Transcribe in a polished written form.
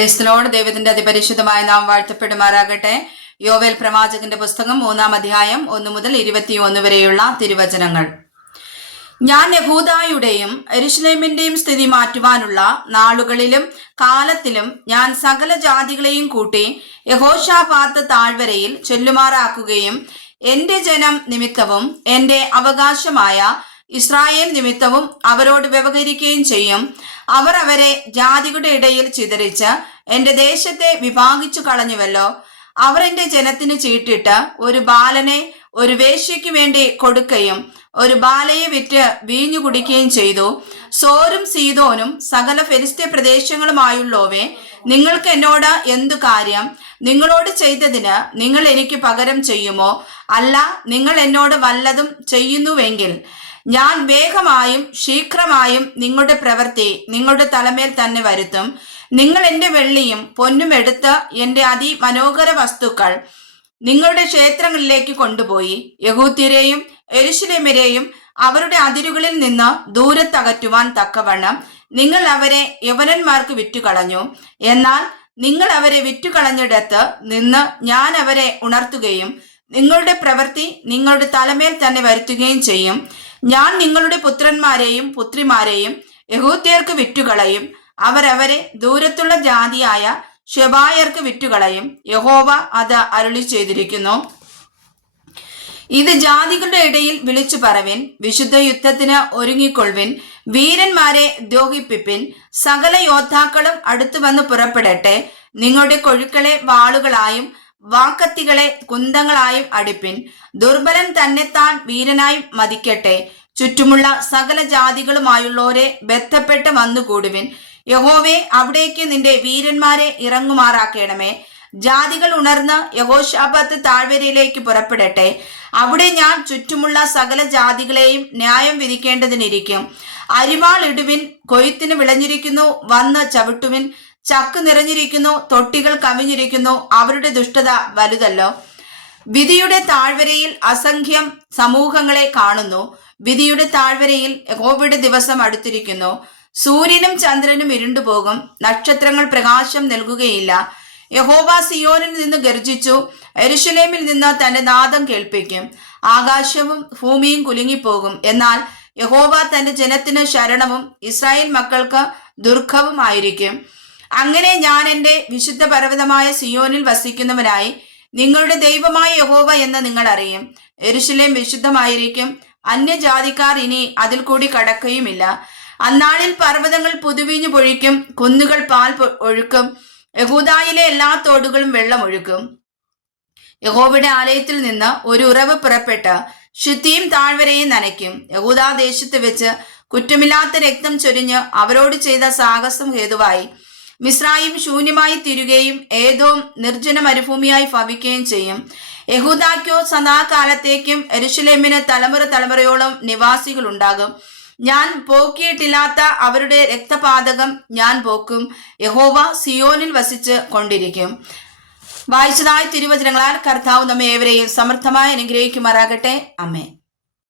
Praise the Lord. ദൈവത്തിന്റെ അതിപരിശുദ്ധമായ നാം വാഴ്ത്തപ്പെടുമാറാകട്ടെ. യോവേൽ പ്രവാചകന്റെ പുസ്തകം 3-ാം അധ്യായം 1 മുതൽ 21 വരെയുള്ള തിരുവചനങ്ങൾ. ഞാൻ യഹൂദായുടെയും യെരൂശലേമിന്റെയും സ്ഥിതി മാറ്റുവാനുള്ള നാളുകളിലും കാലത്തിലും ഞാൻ സകല ജാതികളെയും കൂട്ടി യഹോശാഫാത്ത് താഴ്വരയിൽ ചെല്ലുമാറാക്കുകയും എന്റെ ജനം നിമിത്തവും എന്റെ അവകാശമായ ഇസ്രായേൽ നിമിത്തവും അവരോട് വ്യവഹരിക്കുകയും ചെയ്യും. അവർ അവരെ ജാതികളുടെ ഇടയിൽ ചിതറിച്ച് എന്റെ ദേശത്തെ വിഭാഗിച്ചു കളഞ്ഞുവല്ലോ. അവർ എന്റെ ജനത്തിന് ചീട്ടിട്ട് ഒരു ബാലനെ ഒരു വേശ്യയ്ക്ക് വേണ്ടി കൊടുക്കുകയും ഒരു ബാലയെ വിറ്റ് വീഞ്ഞു കുടിക്കുകയും ചെയ്തു. സോരും സീദോനും സകല ഫെലിസ്ത്യ പ്രദേശങ്ങളുമായുള്ളോവേ, നിങ്ങൾക്ക് എന്നോട് എന്തു കാര്യം? നിങ്ങളോട് ചെയ്തതിന് നിങ്ങൾ എനിക്ക് പകരം ചെയ്യുമോ? അല്ല, നിങ്ങൾ എന്നോട് വല്ലതും ചെയ്യുന്നുവെങ്കിൽ ഞാൻ വേഗമായും ശീഘ്രമായും നിങ്ങളുടെ പ്രവൃത്തി നിങ്ങളുടെ തലമേൽ തന്നെ വരുത്തും. നിങ്ങൾ എന്റെ വെള്ളിയും പൊന്നും എടുത്ത് എന്റെ അതിമനോഹര വസ്തുക്കൾ നിങ്ങളുടെ ക്ഷേത്രങ്ങളിലേക്ക് കൊണ്ടുപോയി യഹൂദ്യരെയും യെരൂശലേമ്യരെയും അവരുടെ അതിരുകളിൽ നിന്ന് ദൂരത്തകറ്റുവാൻ തക്കവണ്ണം നിങ്ങൾ അവരെ യവനന്മാർക്ക് വിറ്റുകളഞ്ഞു. എന്നാൽ നിങ്ങൾ അവരെ വിറ്റുകളഞ്ഞിടത്ത് നിന്ന് ഞാൻ അവരെ ഉണർത്തുകയും നിങ്ങളുടെ പ്രവൃത്തി നിങ്ങളുടെ തലമേൽ തന്നെ വരുത്തുകയും ചെയ്യും. ഞാൻ നിങ്ങളുടെ പുത്രന്മാരെയും പുത്രിമാരെയും യഹൂദ്യർക്ക് വിറ്റുകളയും. അവരവരെ ദൂരത്തുള്ള ജാതിയായ ശെബായർക്ക് വിറ്റുകളയും. യഹോവ അത് അരുളി ചെയ്തിരിക്കുന്നു. ഇത് ജാതികളുടെ ഇടയിൽ വിളിച്ചു പറവിൻ. വിശുദ്ധ യുദ്ധത്തിന് ഒരുങ്ങിക്കൊള്ളുവിൻ. വീരന്മാരെ ഉദ്യോഗിപ്പിപ്പിൻ. സകല യോദ്ധാക്കളും അടുത്തു വന്ന് പുറപ്പെടട്ടെ. നിങ്ങളുടെ കൊഴുക്കളെ വാളുകളായും വാക്കത്തികളെ കുന്തങ്ങളായും അടിപ്പിൻ. ദുർബലൻ തന്നെത്താൻ വീരനായി മതിക്കട്ടെ. ചുറ്റുമുള്ള സകല ജാതികളുമായുള്ളവരെ ബന്ധപ്പെട്ട് വന്നുകൂടുവിൻ. യഹോവേ, അവിടേക്ക് നിന്റെ വീരന്മാരെ ഇറങ്ങുമാറാക്കണമേ. ജാതികൾ ഉണർന്ന് യഹോശാഫാത്ത് താഴ്വരയിലേക്ക് പുറപ്പെടട്ടെ. അവിടെ ഞാൻ ചുറ്റുമുള്ള സകല ജാതികളെയും ന്യായം വിധിക്കേണ്ടതിനിരിക്കും. അരിവാൾ ഇടുവിൻ. കൊയ്ത്തിന് വിളഞ്ഞിരിക്കുന്നു, വന്ന് ചവിട്ടുവിൻ. ചക്ക് നിറഞ്ഞിരിക്കുന്നു, തൊട്ടികൾ കവിഞ്ഞിരിക്കുന്നു. അവരുടെ ദുഷ്ടത വലുതല്ലോ. വിധിയുടെ താഴ്വരയിൽ അസംഖ്യം സമൂഹങ്ങളെ കാണുന്നു. വിധിയുടെ താഴ്വരയിൽ യഹോവയുടെ ദിവസം അടുത്തിരിക്കുന്നു. സൂര്യനും ചന്ദ്രനും ഇരുണ്ടുപോകും, നക്ഷത്രങ്ങൾ പ്രകാശം നൽകുകയില്ല. യഹോവ സിയോനിൽ നിന്ന് ഗർജിച്ചു, യെരൂശലേമിൽ നിന്ന് തന്റെ നാദം കേൾപ്പിക്കും. ആകാശവും ഭൂമിയും കുലുങ്ങിപ്പോകും. എന്നാൽ യഹോവ തന്റെ ജനത്തിന് ശരണവും ഇസ്രായേൽ മക്കൾക്ക് ദുർഘവുമായിരിക്കും. അങ്ങനെ ഞാൻ എൻ്റെ വിശുദ്ധ പർവ്വതമായ സിയോനിൽ വസിക്കുന്നവനായി നിങ്ങളുടെ ദൈവമായ യഹോവ എന്ന് നിങ്ങൾ അറിയും. യെരൂശലേം വിശുദ്ധമായിരിക്കും. അന്യജാതിക്കാർ ഇനി അതിൽ കൂടി കടക്കുകയുമില്ല. അന്നാളിൽ പർവ്വതങ്ങൾ പുതുവീഞ്ഞു പൊഴിക്കും, കുന്നുകൾ പാൽ ഒഴുക്കും, യഹൂദായിലെ എല്ലാ തോടുകളും വെള്ളം ഒഴുക്കും. യഹോവയുടെ ആലയത്തിൽ നിന്ന് ഒരു ഉറവ് പുറപ്പെട്ട് ശുദ്ധിയും താഴ്വരയും നനയ്ക്കും. യഹൂദാ ദേശത്ത് വെച്ച് കുറ്റമില്ലാത്ത രക്തം ചൊരിഞ്ഞ് അവരോട് ചെയ്ത സാഹസം ഹേതുവായി മിസ്രയീം ശൂന്യമായി തീരുകയും ഏദോം നിർജ്ജന മരുഭൂമിയായി ഭവിക്കുകയും ചെയ്യും. യഹൂദാക്കോ സദാകാലത്തേക്കും യെരൂശലേമിന് തലമുറ തലമുറയോളം നിവാസികൾ ഉണ്ടാകും. ഞാൻ പോക്കിയിട്ടില്ലാത്ത അവരുടെ രക്തപാതകം ഞാൻ പോക്കും. യഹോവ സിയോനിൽ വസിച്ച് കൊണ്ടിരിക്കും. വായിച്ചതായ തിരുവചനങ്ങളാൽ കർത്താവ് നമ്മെ ഏവരെയും സമർത്ഥമായി അനുഗ്രഹിക്കുമാറാകട്ടെ. ആമേൻ.